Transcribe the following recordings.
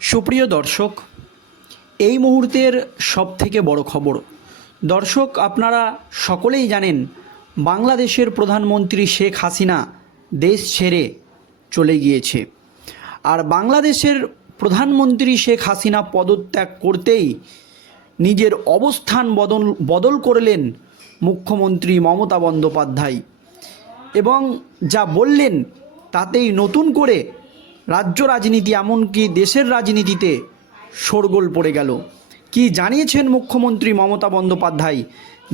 সুপ্রিয় দর্শক, এই মুহূর্তের সবথেকে বড় খবর। দর্শক, আপনারা সকলেই জানেন, বাংলাদেশের প্রধানমন্ত্রী শেখ হাসিনা দেশ ছেড়ে চলে গিয়েছে। আর বাংলাদেশের প্রধানমন্ত্রী শেখ হাসিনা পদত্যাগ করতেই নিজের অবস্থান বদল বদল করলেন মুখ্যমন্ত্রী মমতা বন্দ্যোপাধ্যায়। এবং যা বললেন, তাতেই নতুন করে রাজ্য রাজনীতি এমনকি দেশের রাজনীতিতে শোরগোল পড়ে গেল। কি জানিয়েছেন মুখ্যমন্ত্রী মমতা বন্দ্যোপাধ্যায়?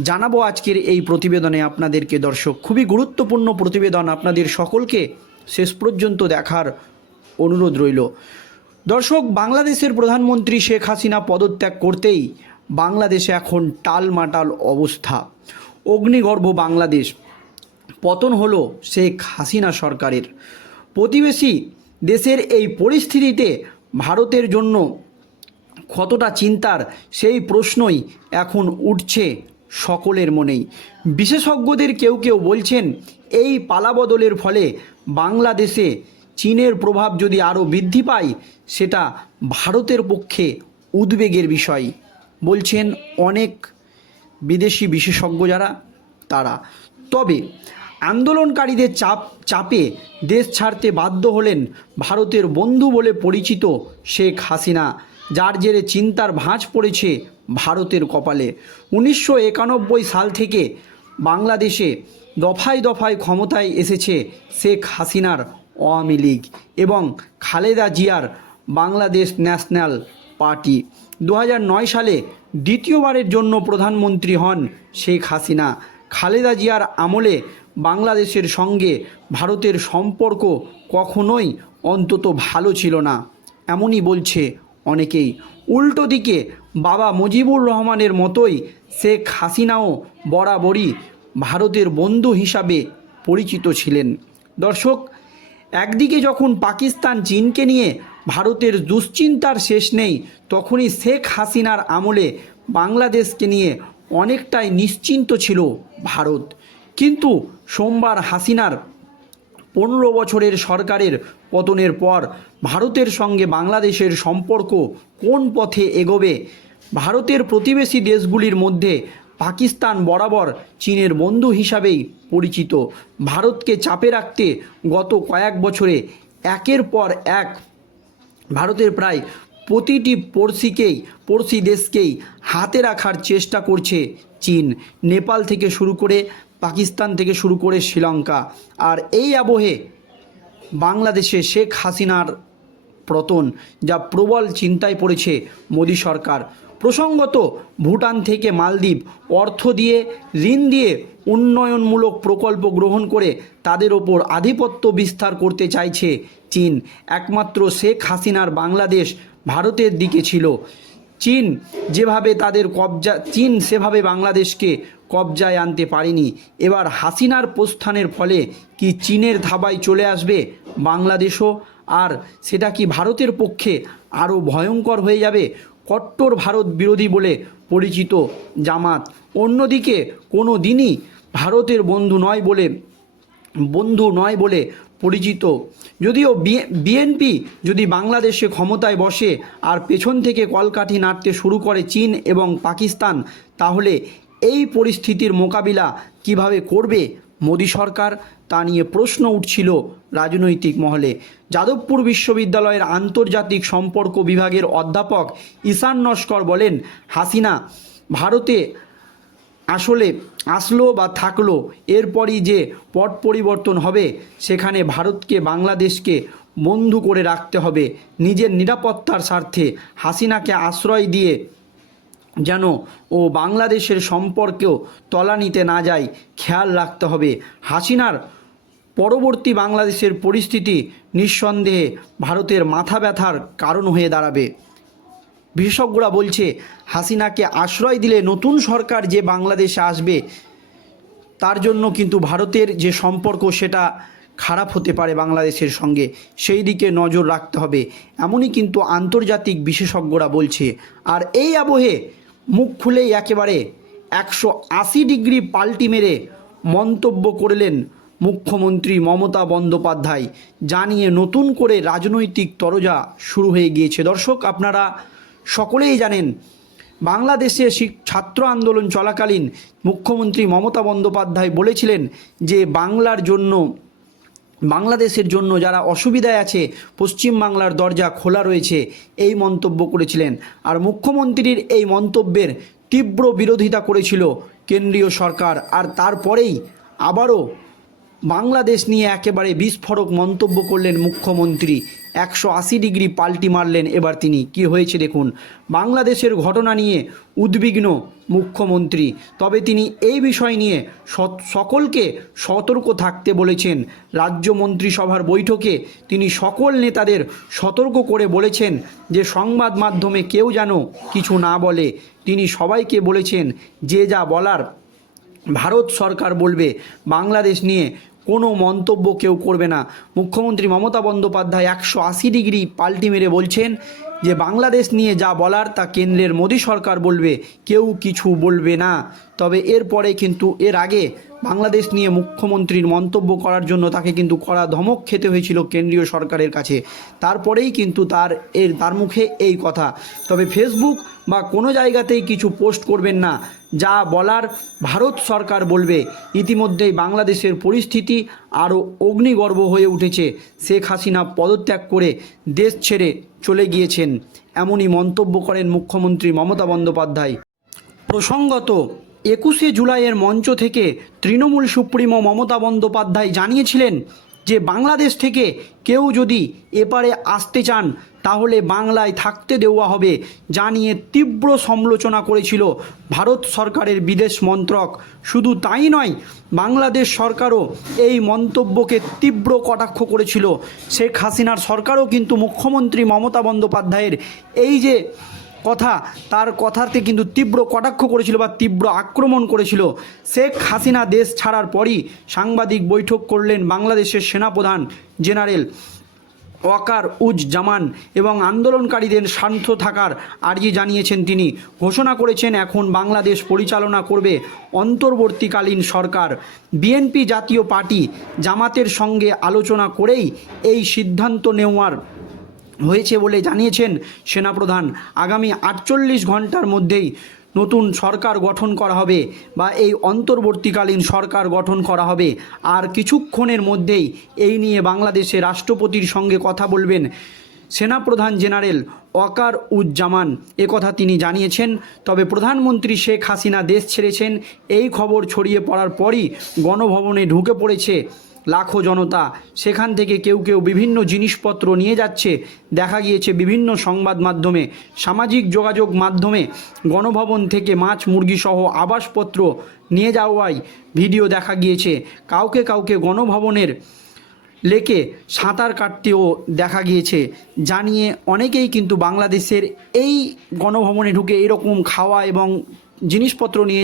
জানাব আজকের এই প্রতিবেদনে আপনাদেরকে দর্শক। খুবই গুরুত্বপূর্ণ প্রতিবেদন আপনাদের সকলকে শেষ পর্যন্ত দেখার অনুরোধ রইল। দর্শক, বাংলাদেশের প্রধানমন্ত্রী শেখ হাসিনা পদত্যাগ করতেই বাংলাদেশে এখন টালমাটাল অবস্থা। অগ্নিগর্ভ বাংলাদেশ, পতন হলো শেখ হাসিনা সরকারের। প্রতিবেশী দেশের এই পরিস্থিতিতে ভারতের জন্য কতটা চিন্তার সেই প্রশ্নই এখন উঠছে সকলের মনেই। বিশেষজ্ঞদের কেউ কেউ বলছেন, এই পালাবদলের ফলে বাংলাদেশে চীনের প্রভাব যদি আরও বৃদ্ধি পায়, সেটা ভারতের পক্ষে উদ্বেগের বিষয়, বলছেন অনেক বিদেশি বিশেষজ্ঞ যারা, তারা। তবে আন্দোলনকারীদের চাপ, চাপে দেশ ছাড়তে বাধ্য হলেন ভারতের বন্ধু বলে পরিচিত শেখ হাসিনা, যার জেরে চিন্তার ভাঁজ পড়েছে ভারতের কপালে। উনিশশো একানব্বই সাল থেকে বাংলাদেশে দফায় দফায় ক্ষমতায় এসেছে শেখ হাসিনার আওয়ামী লীগ এবং খালেদা জিয়ার বাংলাদেশ ন্যাশনাল পার্টি। দু হাজার নয় সালে দ্বিতীয়বারের জন্য প্রধানমন্ত্রী হন শেখ হাসিনা। খালেদা জিয়ার আমলে বাংলাদেশের সঙ্গে ভারতের সম্পর্ক কখনোই অন্তত ভালো ছিল না। এমনই বলছে অনেকেই। উল্টো দিকে বাবা মুজিবুর রহমানের মতোই শেখ হাসিনাও বরাবরই ভারতের বন্ধু হিসাবে পরিচিত ছিলেন। দর্শক, একদিকে যখন পাকিস্তান চীনকে নিয়ে ভারতের দুশ্চিন্তার শেষ নেই, তখনই শেখ হাসিনার আমলে বাংলাদেশকে নিয়ে অনেকটাই নিশ্চিন্ত ছিল ভারত। কিন্তু সোমবার হাসিনার পনেরো বছরের সরকারের পতনের পর ভারতের সঙ্গে বাংলাদেশের সম্পর্ক কোন পথে এগোবে? ভারতের প্রতিবেশী দেশগুলির মধ্যে পাকিস্তান বরাবর চীনের বন্ধু হিসাবেই পরিচিত। ভারতকে চাপে রাখতে গত কয়েক বছরে একের পর এক ভারতের প্রায় প্রতিটি পড়শিকেই, পড়শি দেশকেই হাতে রাখার চেষ্টা করছে চীন। নেপাল থেকে শুরু করে পাকিস্তান থেকে শুরু করে শ্রীলঙ্কা। আর এই আবহে বাংলাদেশে শেখ হাসিনার পতন, যা প্রবল চিন্তায় পড়েছে মোদী সরকার। প্রসঙ্গত, ভুটান থেকে মালদ্বীপ অর্থ দিয়ে, ঋণ দিয়ে উন্নয়নমূলক প্রকল্প গ্রহণ করে তাদের ওপর আধিপত্য বিস্তার করতে চাইছে চীন। একমাত্র শেখ হাসিনার বাংলাদেশ ভারতের দিকে ছিল। চীন যেভাবে তাদের কবজা, চীন সেভাবে বাংলাদেশকে কবজায় আনতে পারেনি। এবার হাসিনার প্রস্থানের ফলে কি চীনের ধাবায় চলে আসবে বাংলাদেশও? আর সেটা কি ভারতের পক্ষে আরও ভয়ঙ্কর হয়ে যাবে? কট্টর ভারত বিরোধী বলে পরিচিত জামাত। অন্যদিকে কোনো দিনই ভারতের বন্ধু নয় বলে, বন্ধু নয় বলে পরিচিত। যদিও বিএনপি যদি বাংলাদেশে ক্ষমতায় বসে আর পেছন থেকে কলকাঠি নাড়তে শুরু করে চীন এবং পাকিস্তান, তাহলে এই পরিস্থিতির মোকাবিলা কীভাবে করবে মোদী সরকার, তা নিয়ে প্রশ্ন উঠছিল রাজনৈতিক মহলে। যাদবপুর বিশ্ববিদ্যালয়ের আন্তর্জাতিক সম্পর্ক বিভাগের অধ্যাপক ঈশান নস্কর বলেন, হাসিনা, ভারতে আসলে আসলো বা থাকল, এরপরই যে পট পরিবর্তন হবে, সেখানে ভারতকে, বাংলাদেশকে বন্ধু করে রাখতে হবে। নিজের নিরাপত্তার স্বার্থে হাসিনাকে আশ্রয় দিয়ে যেন ও বাংলাদেশের সম্পর্কেও তলানিতে না যায়, খেয়াল রাখতে হবে। হাসিনার পরবর্তী বাংলাদেশের পরিস্থিতি নিঃসন্দেহে ভারতের মাথা ব্যথার কারণ হয়ে দাঁড়াবে। বিশেষজ্ঞরা বলছে, হাসিনাকে আশ্রয় দিলে নতুন সরকার যে বাংলাদেশে আসবে, তার জন্য কিন্তু ভারতের যে সম্পর্ক সেটা খারাপ হতে পারে বাংলাদেশের সঙ্গে। সেই দিকে নজর রাখতে হবে। এমনই কিন্তু আন্তর্জাতিক বিশেষজ্ঞরা বলছে। আর এই আবহে মুখ খুলেই একেবারে একশো আশি ডিগ্রি পাল্টি মেরে মন্তব্য করলেন মুখ্যমন্ত্রী মমতা বন্দ্যোপাধ্যায়। জানিয়ে নতুন করে রাজনৈতিক তরজা শুরু হয়ে গিয়েছে। দর্শক, আপনারা সকলেই জানেন, বাংলাদেশে ছাত্র আন্দোলন চলাকালীন মুখ্যমন্ত্রী মমতা বন্দ্যোপাধ্যায় বলেছিলেন যে বাংলার জন্য, বাংলাদেশের জন্য যারা অসুবিধায় আছে পশ্চিম বাংলার দরজা খোলা রয়েছে, এই মন্তব্য করেছিলেন। আর মুখ্যমন্ত্রীর এই মন্তব্যের তীব্র বিরোধিতা করেছিল কেন্দ্রীয় সরকার। আর তারপরেই আবারও বাংলাদেশ নিয়ে একেবারে বিস্ফোরক মন্তব্য করলেন মুখ্যমন্ত্রী। একশো আশি ডিগ্রি পাল্টি মারলেন এবার তিনি। কি হয়েছে দেখুন। বাংলাদেশের ঘটনা নিয়ে উদ্বিগ্ন মুখ্যমন্ত্রী। তবে তিনি এই বিষয় নিয়ে সকলকে সতর্ক থাকতে বলেছেন। রাজ্য মন্ত্রিসভার বৈঠকে তিনি সকল নেতাদের সতর্ক করে বলেছেন যে সংবাদ মাধ্যমে কেউ যেন কিছু না বলে। তিনি সবাইকে বলেছেন যে যা বলার ভারত সরকার বলবে। বাংলাদেশ নিয়ে কোনো মন্তব্য কেউ করবে না। মুখ্যমন্ত্রী মমতা বন্দ্যোপাধ্যায় একশো আশি ডিগ্রি পাল্টি মেরে বলছেন যে, বাংলাদেশ নিয়ে যা বলার তা কেন্দ্রের মোদী সরকার বলবে, কেউ কিছু বলবে না। তবে এরপরে কিন্তু এর আগে বাংলাদেশ নিয়ে মুখ্যমন্ত্রীর মন্তব্য করার জন্য তাকে কিন্তু কড়া ধমক খেতে হয়েছিল কেন্দ্রীয় সরকারের কাছে। তারপরেই কিন্তু তার এর, তার মুখে এই কথা। তবে ফেসবুক বা কোনো জায়গাতেই কিছু পোস্ট করবেন না, যা বলার ভারত সরকার বলবে। ইতিমধ্যেই বাংলাদেশের পরিস্থিতি আরও অগ্নিগর্ভ হয়ে উঠেছে। শেখ হাসিনা পদত্যাগ করে দেশ ছেড়ে চলে গিয়েছেন, এমনই মন্তব্য করেন মুখ্যমন্ত্রী মমতা বন্দ্যোপাধ্যায়। প্রসঙ্গত একুশে জুলাইয়ের মঞ্চ থেকে তৃণমূল সুপ্রিমো মমতা বন্দ্যোপাধ্যায় জানিয়েছিলেন যে বাংলাদেশ থেকে কেউ যদি এপারে আসতে চান, তাহলে বাংলায় থাকতে দেওয়া হবে জানিয়ে তীব্র সমালোচনা করেছিল ভারত সরকারের বিদেশ মন্ত্রক। শুধু তাই নয়, বাংলাদেশ সরকারও এই মন্তব্যকে তীব্র কটাক্ষ করেছিল। শেখ হাসিনার সরকারও কিন্তু মুখ্যমন্ত্রী মমতা বন্দ্যোপাধ্যায়ের এই যে কথা, তার কথাতে কিন্তু তীব্র কটাক্ষ করেছিল বা তীব্র আক্রমণ করেছিল। শেখ হাসিনা দেশ ছাড়ার পরই সাংবাদিক বৈঠক করলেন বাংলাদেশের সেনাপ্রধান জেনারেল ওয়াকার উজ জামান এবং আন্দোলনকারীদের শান্ত থাকার আর্জি জানিয়েছেন তিনি। ঘোষণা করেছেন, এখন বাংলাদেশ পরিচালনা করবে অন্তর্বর্তীকালীন সরকার। বিএনপি জাতীয় পার্টি জামাতের সঙ্গে আলোচনা করেই এই সিদ্ধান্ত নেওয়ার হয়েছে বলে জানিয়েছেন সেনাপ্রধান। আগামী আটচল্লিশ ঘণ্টার মধ্যেই নতুন সরকার গঠন করা হবে বা এই অন্তর্বর্তীকালীন সরকার গঠন করা হবে। আর কিছুক্ষণের মধ্যেই এই নিয়ে বাংলাদেশের রাষ্ট্রপতির সঙ্গে কথা বলবেন সেনাপ্রধান জেনারেল ওয়াকার উজ্জামান কথা তিনি জানিয়েছেন। তবে প্রধানমন্ত্রী শেখ হাসিনা দেশ ছেড়েছেন। এই খবর ছড়িয়ে পড়ার পরই গণভবনে ঢুকে পড়েছে লাখো জনতা সেখান থেকে কেউ কেউ বিভিন্ন জিনিসপত্র নিয়ে যাচ্ছে। দেখা গিয়েছে বিভিন্ন সংবাদ মাধ্যমে, সামাজিক যোগাযোগ মাধ্যমে, গণভবন থেকে মাছ, মুরগি সহ আবাসপত্র নিয়ে যাওয়াই ভিডিও দেখা গিয়েছে। কাউকে কাউকে গণভবনের লেকে সাঁতার কাটতেও দেখা গিয়েছে। জানিয়ে অনেকেই কিন্তু বাংলাদেশের এই গণভবনে ঢুকে এরকম খাওয়া এবং জিনিসপত্র নিয়ে